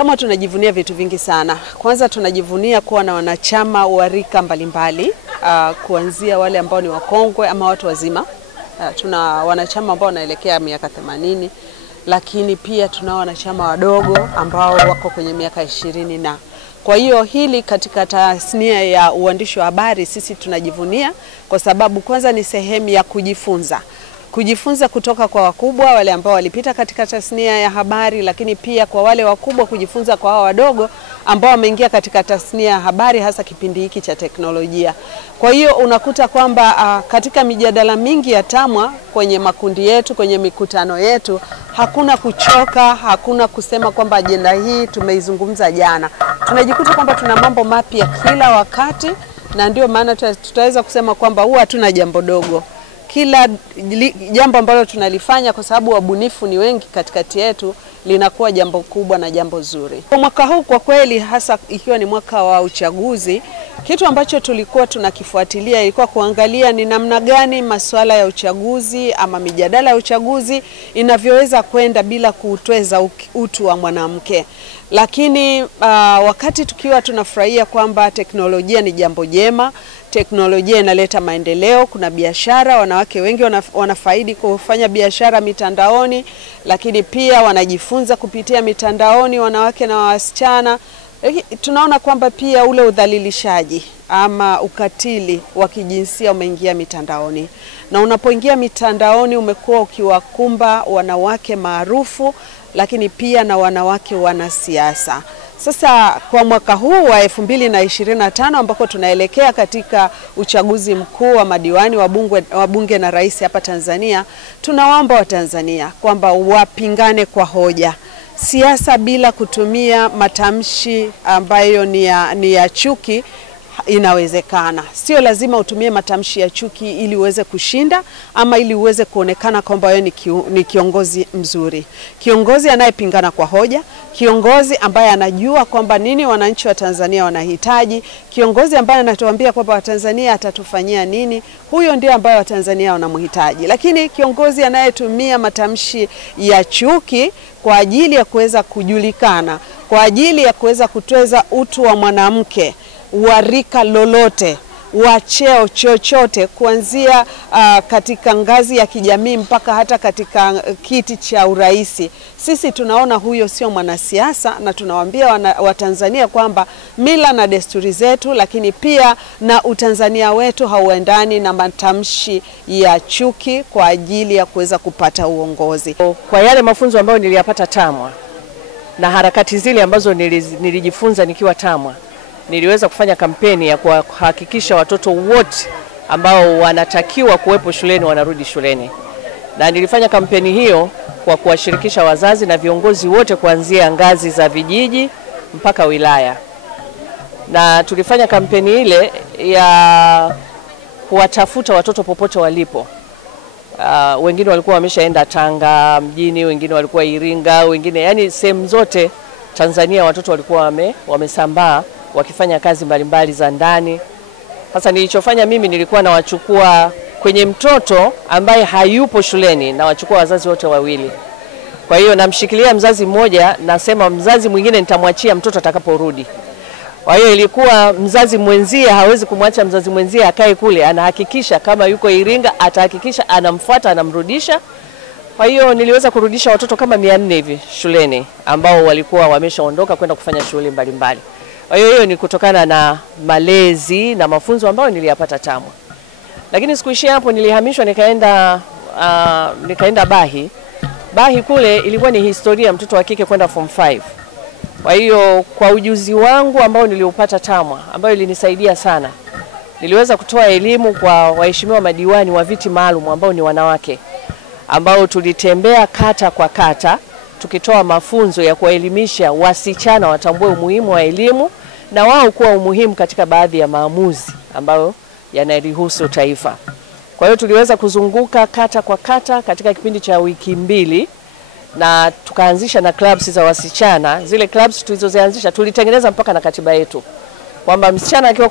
TAMWA tunajivunia vitu vingi sana. Kwanza tunajivunia kuwa na wanachama wa rika mbalimbali, kuanzia wale ambao ni wakongwe ama watu wazima. Tuna wanachama ambao wanaelekea miaka 80, lakini pia tuna wanachama wadogo ambao wako kwenye miaka 20 na. Kwa hiyo hili katika tasnia ya uandishi wa habari sisi tunajivunia kwa sababu kwanza ni sehemu ya kujifunza kutoka kwa wakubwa wale ambao walipita katika tasnia ya habari, lakini pia kwa wale wakubwa kujifunza kwa hao wadogo ambao wameingia katika tasnia ya habari, hasa kipindi hiki cha teknolojia. Kwa hiyo unakuta kwamba katika mijadala mingi ya TAMWA kwenye makundi yetu, kwenye mikutano yetu, hakuna kuchoka, hakuna kusema kwamba ajenda hii tumeizungumza jana. Tunajikuta kwamba tuna mambo mapya kila wakati, na ndio maana tutaweza kusema kwamba huwa hatuna jambo dogo. Kila jambo ambalo tunalifanya, kwa sababu wabunifu ni wengi katikati yetu, linakuwa jambo kubwa na jambo zuri. Kwa mwaka huu kwa kweli, hasa ikiwa ni mwaka wa uchaguzi, kitu ambacho tulikuwa tunakifuatilia ilikuwa kuangalia ni namna gani masuala ya uchaguzi ama mijadala ya uchaguzi inavyoweza kwenda bila kutweza utu wa mwanamke. Lakini wakati tukiwa tunafurahia kwamba teknolojia ni jambo jema, teknolojia inaleta maendeleo, kuna biashara, wanawake wengi wanafaidi kufanya biashara mitandaoni, lakini pia wanajifunza kupitia mitandaoni, wanawake na wasichana. Tunaona kwamba pia ule udhalilishaji ama ukatili wa kijinsia umeingia mitandaoni, na unapoingia mitandaoni umekuwa ukiwakumba wanawake maarufu, lakini pia na wanawake wanasiasa. Sasa kwa mwaka huu wa 2025 ambako tunaelekea katika uchaguzi mkuu wa madiwani wa bunge na rais hapa Tanzania, tunawaomba wa Tanzania kwamba wapingane kwa hoja. Siasa bila kutumia matamshi ambayo ni ya chuki inawezekana. Sio lazima utumie matamshi ya chuki ili uweze kushinda ama ili uweze kuonekana kwamba wewe ni kiongozi mzuri. Kiongozi anayepingana kwa hoja, kiongozi ambaye anajua kwamba nini wananchi wa Tanzania wanahitaji, kiongozi ambaye anatuambia kwamba Watanzania atatufanyia nini, huyo ndio ambaye Watanzania wanamhitaji. Lakini kiongozi anayetumia matamshi ya chuki kwa ajili ya kuweza kujulikana, kwa ajili ya kuweza kutweza utu wa mwanamke, wa rika lolote, wa cheo chochote, kuanzia katika ngazi ya kijamii mpaka hata katika kiti cha uraisi, sisi tunaona huyo sio mwanasiasa, na tunawaambia Watanzania kwamba mila na desturi zetu, lakini pia na utanzania wetu hauendani na matamshi ya chuki kwa ajili ya kuweza kupata uongozi. Kwa yale mafunzo ambayo niliyapata TAMWA na harakati zile ambazo nilijifunza nikiwa TAMWA, niliweza kufanya kampeni ya kuhakikisha watoto wote ambao wanatakiwa kuwepo shuleni wanarudi shuleni. Na nilifanya kampeni hiyo kwa kuwashirikisha wazazi na viongozi wote kuanzia ngazi za vijiji mpaka wilaya. Na tulifanya kampeni ile ya kuwatafuta watoto popote walipo. Wengine walikuwa wameshaenda Tanga mjini, wengine walikuwa Iringa, wengine yani sehemu zote Tanzania watoto walikuwa wamesambaa wakifanya kazi mbalimbali za ndani. Sasa nilichofanya mimi, nilikuwa nawachukua kwenye mtoto ambaye hayupo shuleni, na wachukua wazazi wote wawili. Kwa hiyo namshikilia mzazi mmoja, nasema mzazi mwingine nitamwachia mtoto atakaporudi. Kwa hiyo ilikuwa mzazi mwenzie hawezi kumwacha mzazi mwenzie akae kule, anahakikisha kama yuko Iringa atahakikisha anamfuata, anamrudisha. Kwa hiyo niliweza kurudisha watoto kama 400 hivi shuleni ambao walikuwa wameshaondoka kwenda kufanya shughuli mbalimbali. Kwa hiyo ni kutokana na malezi na mafunzo ambayo niliyapata TAMWA. Lakini sikuishia hapo, nilihamishwa nikaenda Bahi. Bahi kule ilikuwa ni historia mtoto wa kike kwenda form 5. Kwa hiyo kwa ujuzi wangu ambao niliupata TAMWA, ambayo ilinisaidia sana, niliweza kutoa elimu kwa waheshimiwa madiwani wa viti maalum ambao ni wanawake, ambao tulitembea kata kwa kata tukitoa mafunzo ya kuelimisha wasichana watambue umuhimu wa elimu na wao kuwa umuhimu katika baadhi ya maamuzi ambayo yanalihusu taifa. Kwa hiyo tuliweza kuzunguka kata kwa kata katika kipindi cha wiki 2, na tukaanzisha na clubs za wasichana. Zile clubs tulizozianzisha tulitengeneza mpaka na katiba yetu, kwamba msichana akiwa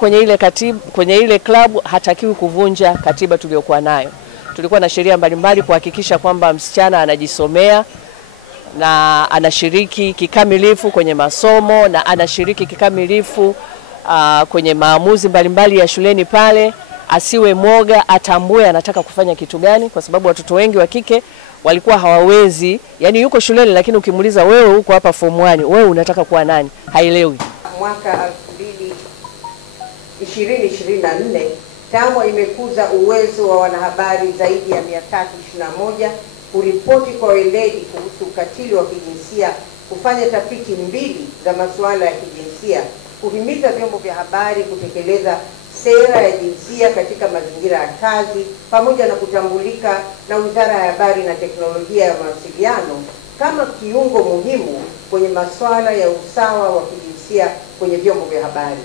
kwenye ile club hatakiwi kuvunja katiba tuliyokuwa nayo. Tulikuwa na sheria mbalimbali kuhakikisha kwamba msichana anajisomea na anashiriki kikamilifu kwenye masomo na anashiriki kikamilifu kwenye maamuzi mbalimbali ya shuleni pale. Asiwe mwoga, atambue anataka kufanya kitu gani, kwa sababu watoto wengi wa kike walikuwa hawawezi, yani yuko shuleni lakini ukimuuliza wewe huko hapa form 1, wewe unataka kuwa nani? Haielewi. Mwaka 2024 TAMWA imekuza uwezo wa wanahabari zaidi ya 321 kuripoti kwa weledi kuhusu ukatili wa kijinsia, kufanya tafiti 2 za masuala ya kijinsia, kuhimiza vyombo vya habari kutekeleza sera ya jinsia katika mazingira ya kazi, pamoja na kutambulika na Wizara ya Habari na Teknolojia ya Mawasiliano kama kiungo muhimu kwenye masuala ya usawa wa kijinsia kwenye vyombo vya habari.